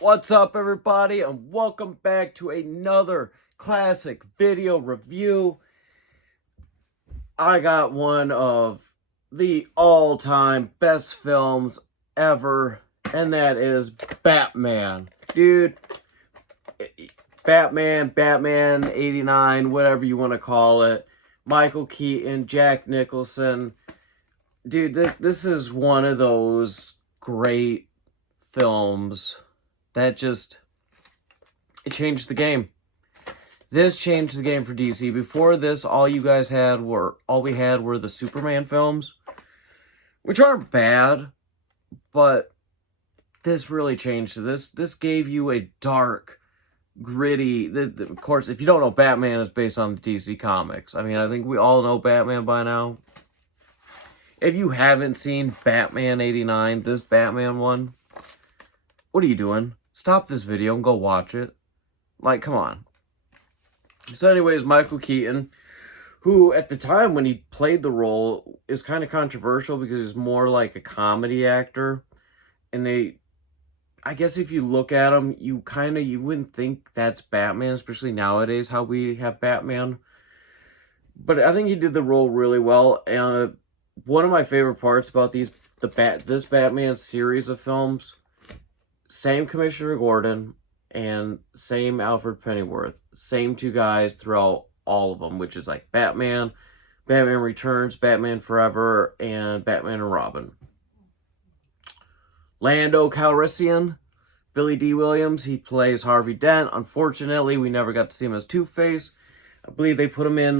What's up, everybody, and welcome back to another classic video review. I got one of the all-time best films ever, and that is Batman. Dude, Batman 89, whatever you want to call it. Michael Keaton, Jack Nicholson. Dude, this is one of those great films that it changed the game. This changed the game for DC. Before this, all we had were the Superman films, which aren't bad, but this really changed. This gave you a dark, gritty. Of course, if you don't know, Batman is based on the DC comics. I mean, I think we all know Batman by now. If you haven't seen Batman 89, this Batman one, what are you doing? Stop this video and go watch it. Like, come on. So anyways, Michael Keaton, who at the time when he played the role is kind of controversial because he's more like a comedy actor. And I guess if you look at him, you wouldn't think that's Batman, especially nowadays how we have Batman. But I think he did the role really well. And one of my favorite parts about this Batman series of films, same Commissioner Gordon and same Alfred Pennyworth. Same two guys throughout all of them, which is like Batman, Batman Returns, Batman Forever, and Batman and Robin. Lando Calrissian, Billy D. Williams, he plays Harvey Dent. Unfortunately, we never got to see him as Two-Face. I believe they put him in,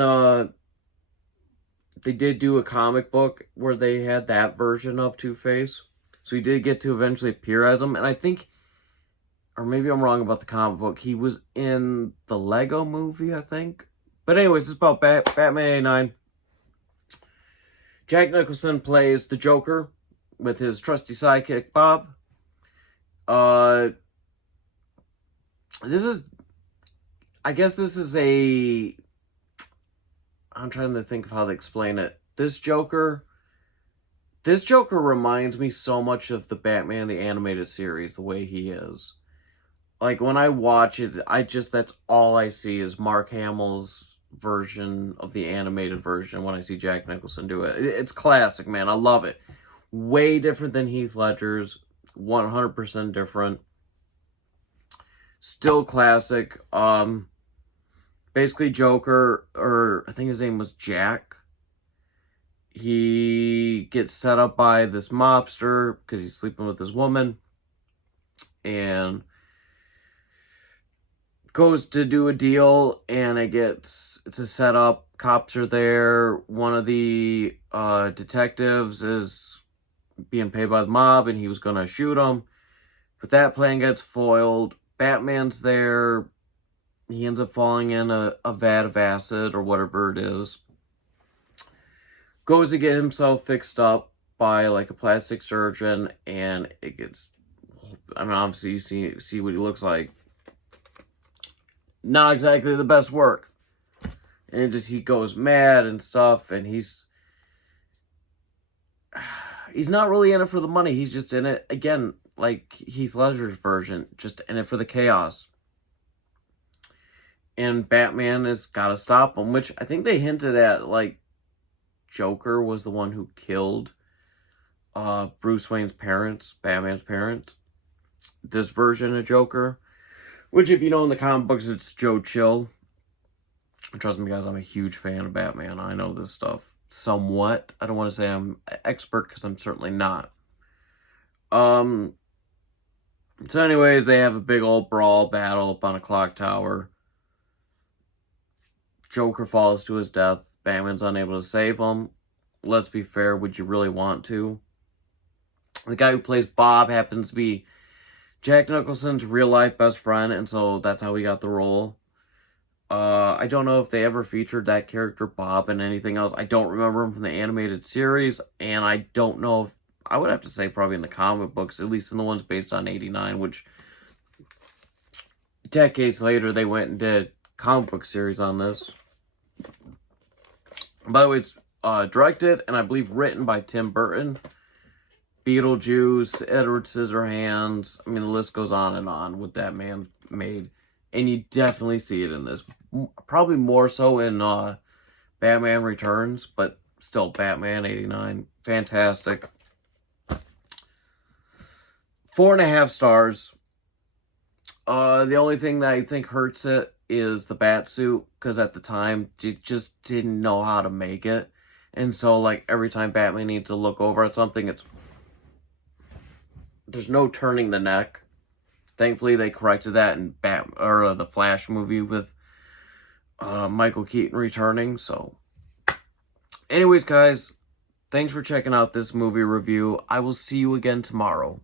they did do a comic book where they had that version of Two-Face. So he did get to eventually appear as him. And I think, or maybe I'm wrong about the comic book, he was in the Lego movie, I think. But anyways, it's about Batman 89. Jack Nicholson plays the Joker with his trusty sidekick, Bob. I guess this is I'm trying to think of how to explain it. This Joker reminds me so much of the Batman, the animated series, the way he is. Like, when I watch it, that's all I see is Mark Hamill's version of the animated version when I see Jack Nicholson do it. It's classic, man. I love it. Way different than Heath Ledger's. 100% different. Still classic. Basically, Joker, or I think his name was Jack, he gets set up by this mobster because he's sleeping with this woman and goes to do a deal, and it's a setup. Cops are there. One of the detectives is being paid by the mob, and he was going to shoot him. But that plan gets foiled. Batman's there. He ends up falling in a vat of acid or whatever it is. Goes to get himself fixed up by like a plastic surgeon, and it gets, I mean, obviously you see what he looks like. Not exactly the best work. And he goes mad and stuff, and he's not really in it for the money. He's just in it, again, like Heath Ledger's version, just in it for the chaos. And Batman has got to stop him, which I think they hinted at, like, Joker was the one who killed Bruce Wayne's parents, Batman's parents. This version of Joker, which, if you know in the comic books, it's Joe Chill. Trust me, guys, I'm a huge fan of Batman. I know this stuff somewhat. I don't want to say I'm an expert, because I'm certainly not. So anyways, they have a big old brawl battle up on a clock tower. Joker falls to his death. Batman's unable to save him. Let's be fair, would you really want to? The guy who plays Bob happens to be Jack Nicholson's real-life best friend, and so that's how he got the role. I don't know if they ever featured that character, Bob, in anything else. I don't remember him from the animated series, and I don't know if, I would have to say probably in the comic books, at least in the ones based on 89, which decades later they went and did comic book series on this. By the way, it's directed and I believe written by Tim Burton. Beetlejuice, Edward Scissorhands. I mean, the list goes on and on with that man made. And you definitely see it in this. Probably more so in Batman Returns, but still Batman 89. Fantastic. 4.5 stars. The only thing that I think hurts it is the bat suit, because at the time, you just didn't know how to make it. And so, like, every time Batman needs to look over at something, there's no turning the neck. Thankfully, they corrected that in the Flash movie with Michael Keaton returning. So, anyways, guys, thanks for checking out this movie review. I will see you again tomorrow.